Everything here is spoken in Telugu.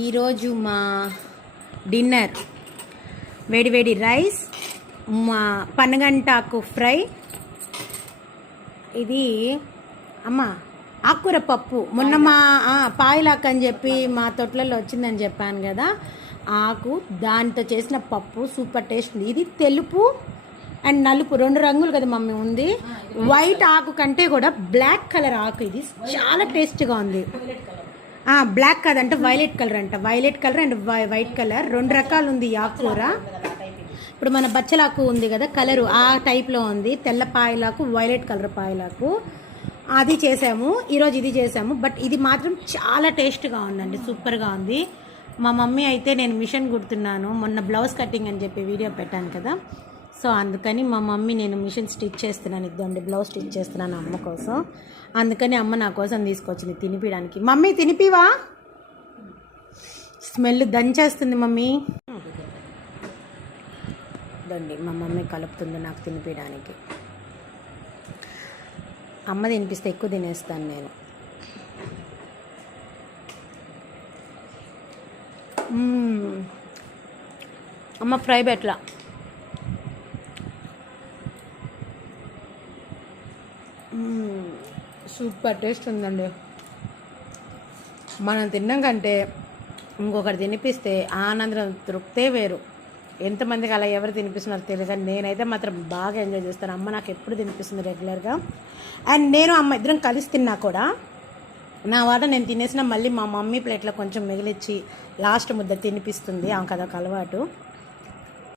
ఈరోజు మా డిన్నర్ వేడి వేడి రైస్, మా పనగంటాకు ఫ్రై, ఇది అమ్మ ఆకుకూర పప్పు. మొన్న మా పాయలాకు అని చెప్పి మా తొట్లలో వచ్చిందని చెప్పాను కదా, ఆకు దాంతో చేసిన పప్పు సూపర్ టేస్ట్ ఉంది. ఇది తెలుపు అండ్ నలుపు రెండు రంగులు కదా మమ్మీ ఉంది. వైట్ ఆకు కంటే కూడా బ్లాక్ కలర్ ఆకు ఇది చాలా టేస్ట్గా ఉంది. బ్లాక్ కాదంటే వైలెట్ కలర్ అంట, violet colour and white colour రెండు రకాలు ఉంది ఈ ఆకుకూర. ఇప్పుడు మన బచ్చలాకు ఉంది కదా కలరు ఆ టైప్లో ఉంది, తెల్ల పాయలాకు వైలెట్ కలర్ పాయలాకు. అది చేసాము ఈరోజు, ఇది చేసాము. బట్ ఇది మాత్రం చాలా టేస్ట్గా ఉందండి, సూపర్గా ఉంది. మా మమ్మీ అయితే నేను మిషన్ కుడుతున్నాను, మొన్న బ్లౌజ్ కటింగ్ అని చెప్పి వీడియో పెట్టాను కదా, సో అందుకని మా మమ్మీ నేను మిషన్ స్టిచ్ చేస్తున్నాను, ఇద్దండి బ్లౌజ్ స్టిచ్ చేస్తున్నాను అమ్మ కోసం. అందుకని అమ్మ నా కోసం తీసుకొచ్చింది తినిపించడానికి. మమ్మీ తినిపివా, స్మెల్ దంచేస్తుంది మమ్మీ. దండి మా మమ్మీ కలుపుతుంది నాకు తినిపించడానికి. అమ్మ తినిపిస్తే ఎక్కువ తినేస్తాను నేను. అమ్మ ఫ్రై పెట్లా, సూపర్ టేస్ట్ ఉందండి. మనం తిన్నాం కంటే ఇంకొకటి తినిపిస్తే ఆనందం తృప్తే వేరు. ఎంతమందికి అలా ఎవరు తినిపిస్తున్నారు తెలియదు, కానీ నేనైతే మాత్రం బాగా ఎంజాయ్ చేస్తాను. అమ్మ నాకు ఎప్పుడు తినిపిస్తుంది రెగ్యులర్గా, అండ్ నేను అమ్మ ఇద్దరం కలిసి తిన్నా కూడా నా వాట నేను తినేసిన మళ్ళీ మా మమ్మీ ప్లేట్లో కొంచెం మిగిలిచ్చి లాస్ట్ ముద్ద తినిపిస్తుంది. ఆమెకు అదొక అలవాటు.